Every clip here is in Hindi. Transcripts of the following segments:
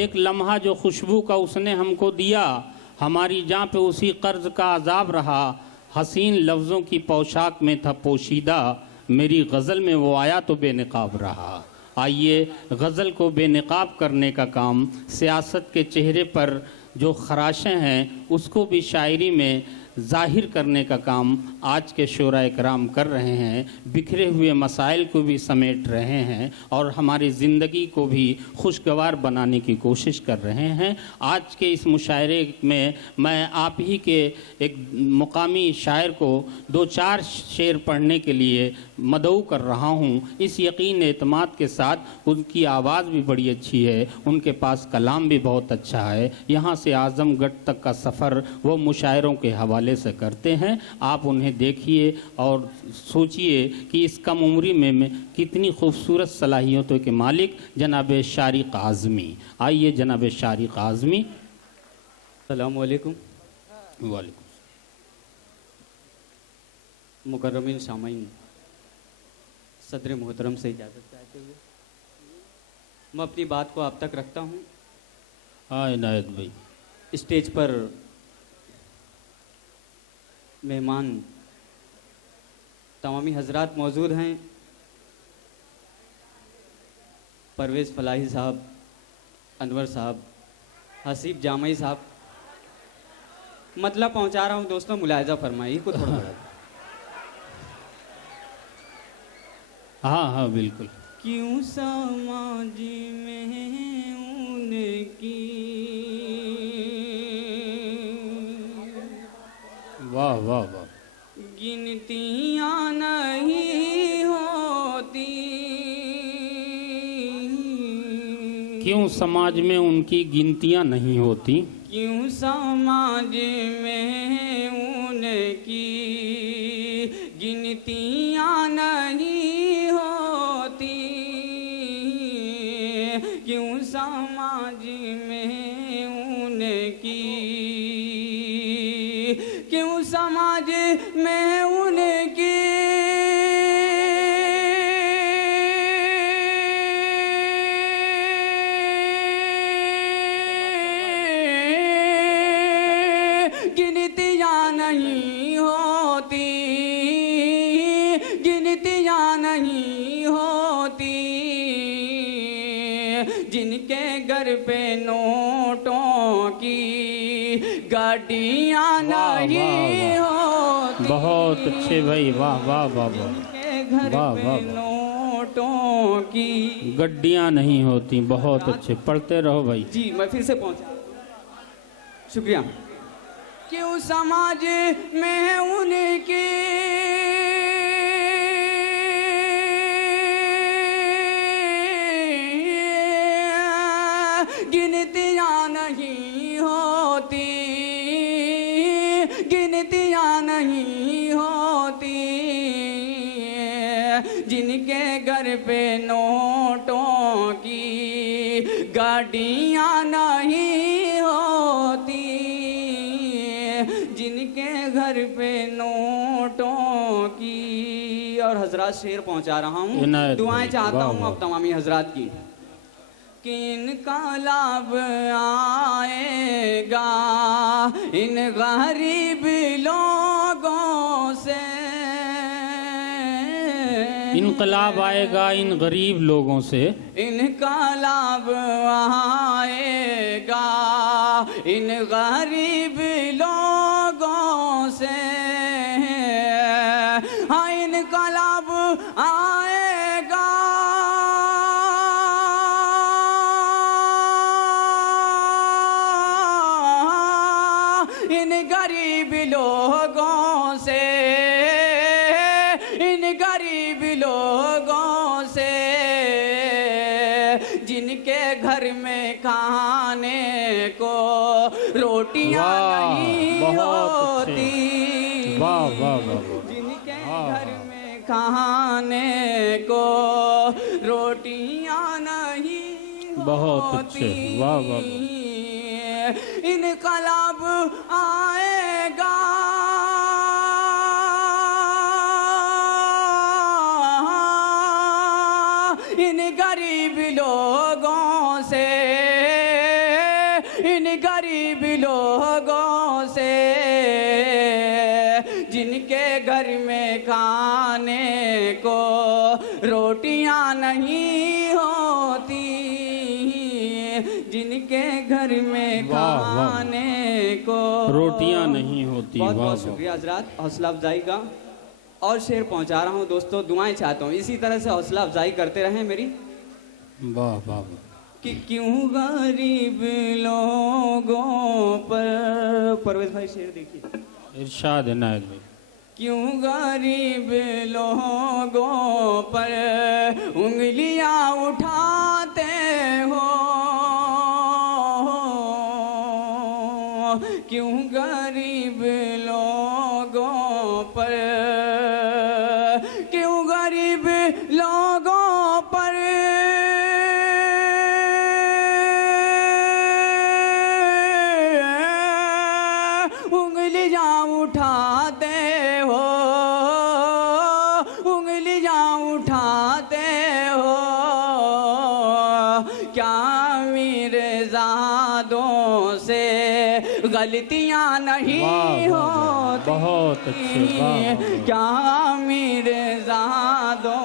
एक लम्हा जो खुशबू का उसने हमको दिया, हमारी जान पे उसी कर्ज का अजाब रहा। हसीन लफ्ज़ों की पोशाक में था पोशीदा, मेरी गज़ल में वो आया तो बेनकाब रहा। आइए गज़ल को बेनकाब करने का काम, सियासत के चेहरे पर जो खराशें हैं उसको भी शायरी में ज़ाहिर करने का काम आज के शोरा इकराम कर रहे हैं। बिखरे हुए मसाइल को भी समेट रहे हैं और हमारी ज़िंदगी को भी खुशगवार बनाने की कोशिश कर रहे हैं। आज के इस मुशायरे में मैं आप ही के एक मुकामी शायर को दो चार शेर पढ़ने के लिए मदऊ कर रहा हूँ, इस यकीन एतमाद के साथ। उनकी आवाज़ भी बड़ी अच्छी है, उनके पास कलाम भी बहुत अच्छा है। यहाँ से आज़मगढ़ तक का सफ़र वो मुशायरों के हवाले से करते हैं। आप उन्हें देखिए और सोचिए कि इस कम उम्री में कितनी खूबसूरत सलाहियतों के मालिक जनाब शारिक आज़मी। आइए जनाब शारिक आज़मी। अस्सलामु अलैकुम। वालेकुम। मुकर्रमीन सामाईन, सदर मोहतरम से इजाज़त चाहते हुए मैं अपनी बात को आप तक रखता हूँ। हाँ इनायत भाई। स्टेज पर मेहमान तमामी हजरात मौजूद हैं। परवेज़ फलाही साहब, अनवर साहब, हसीब जामई साहब, मतलब पहुंचा रहा हूं दोस्तों, मुलायजा फरमाइए को थोड़ा बड़ा। हाँ हाँ बिल्कुल। क्यों समाज में उनकी, वाह वाह वाह, गिनतियाँ नहीं होती। क्यों समाज में उनकी गिनतियाँ नहीं होती। क्यों समाज में उनकी गिनतियाँ नहीं होती। क्यों समाज में उनकी, क्यों समाज में उनकी गिनतियाँ नहीं होती। गिनतियाँ नहीं होती। जिनके घर पे नोटों की गाड़ियाँ नहीं होती। बहुत अच्छे भाई, वाह वाह वाह वाह। जिनके घर पे नोटों की गड्डियाँ नहीं होती। बहुत अच्छे, पढ़ते रहो भाई। जी मैं फिर से पहुंचा, शुक्रिया। क्यों समाज में उनकी गिनतियाँ नहीं होती। गिनतियाँ नहीं होती। जिनके घर पे नोटों की गाड़ियाँ नहीं होती। जिनके घर पे नोटों की। और हजरात शेर पहुंचा रहा हूँ, दुआएं चाहता हूँ अब तमामी हजरात की। कि इनका लाभ आएगा इन गरीब लोगों से। इनकलाब आएगा इन गरीब लोगों से। इनका लाभ आएगा इन गरीब लोगों से। हाँ इनका लाभ आएगा इन गरीब लोगों से। इन गरीब लोगों से जिनके घर में खाने को रोटियां नहीं होती। वाह वाह वाह। जिनके घर में खाने को रोटियां नहीं बहुत अच्छे, वाह वाह। इनकलाब आएगा इन गरीब लोगों से। इन गरीब लोगों से जिनके घर में खाने को रोटियां नहीं होती, जिनके घर में खाने को रोटियां नहीं होती। बहुत बहुत शुक्रिया हजरात हौसला अफजाई का। और शेर पहुंचा रहा हूं दोस्तों, दुआएं चाहता हूं इसी तरह से हौसला अफजाई करते रहें मेरी। वाह वाह। कि क्यों गरीब लोगों पर, परवेज भाई शेर देखिए। इरशाद इनायत भाई। क्यों गरीब लोगों पर उंगलियां उठाते हो, क्यों गरीब लोगों पर, क्यों गरीब लोगों पर उंगलियां उठाते हो, उंगलियां उठाते हो। क्या मीरजादों से गलतियां नहीं होती? बहुत अच्छे। क्या मीरजादों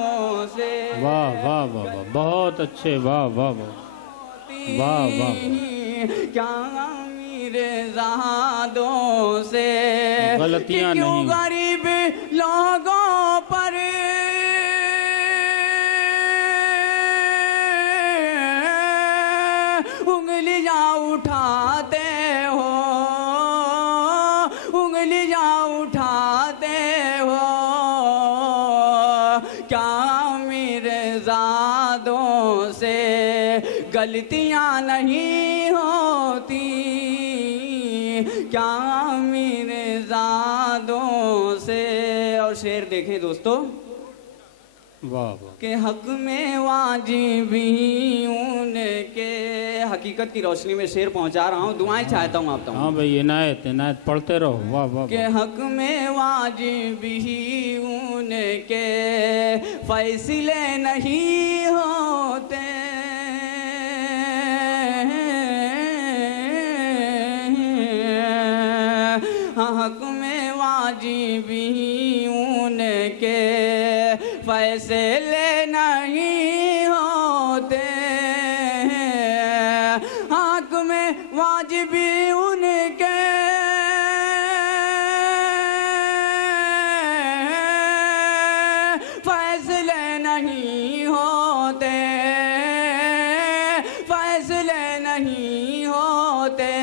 से? वाह वाह वाह वाह, बहुत अच्छे। वाह वाह वाह वाह वाह। क्या मीरजादों से गलतियां नहीं? क्यों गरीब लोगों पर उंगलियां उठाते हो, उंगलियां उठाते हो। क्या मीरजादों से गलतियां नहीं होती? क्या मीरजादों से? और शेर देखें दोस्तों। वाह वाह। के हक में वाजिबी उनके, हकीकत की रोशनी में शेर पहुंचा रहा हूँ, दुआएं चाहता हूँ आप। हाँ भाई इनायत इनायत पढ़ते रहो। वाह वाह। के हक में वाजिबी उनके फैसले नहीं होते, हक में वाजिबी उनके फैसले नहीं होते, हक में वाजिबी उनके फैसले नहीं होते, फैसले नहीं होते।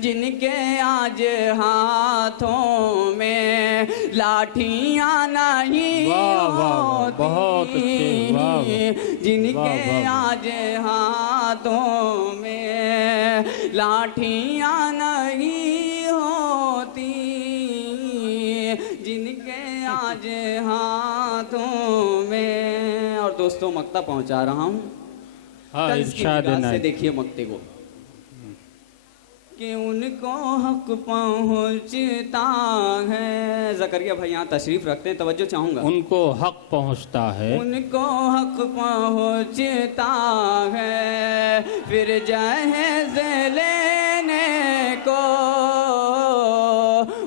जिनके आज हाथों में लाठियां नहीं होती, बहुत अच्छे। वाह। जिनके आज हाथों में लाठियां नहीं होती, जिनके आज हाथों में। और दोस्तों मक्ता पहुंचा रहा हूं। हाँ, इरशाद से देखिए मक्ते को कि उनको हक पहुंचता है। जकरिया भाई यहाँ तशरीफ रखते हैं, तवज्जो चाहूंगा। उनको हक पहुंचता है, उनको हक पहुंचता है, फिर जहेज लेने को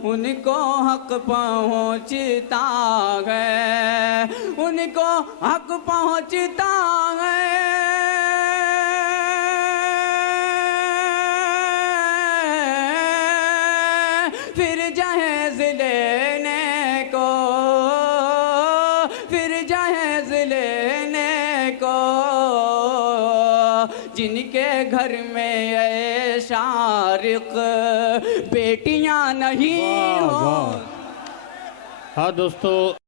उनको हक पहुंचता है, उनको हक पहुंचता है। फिर जहेज लेने को, फिर जहेज लेने को, जिनके घर में ऐ शारिक बेटियां नहीं हो। हाँ दोस्तों।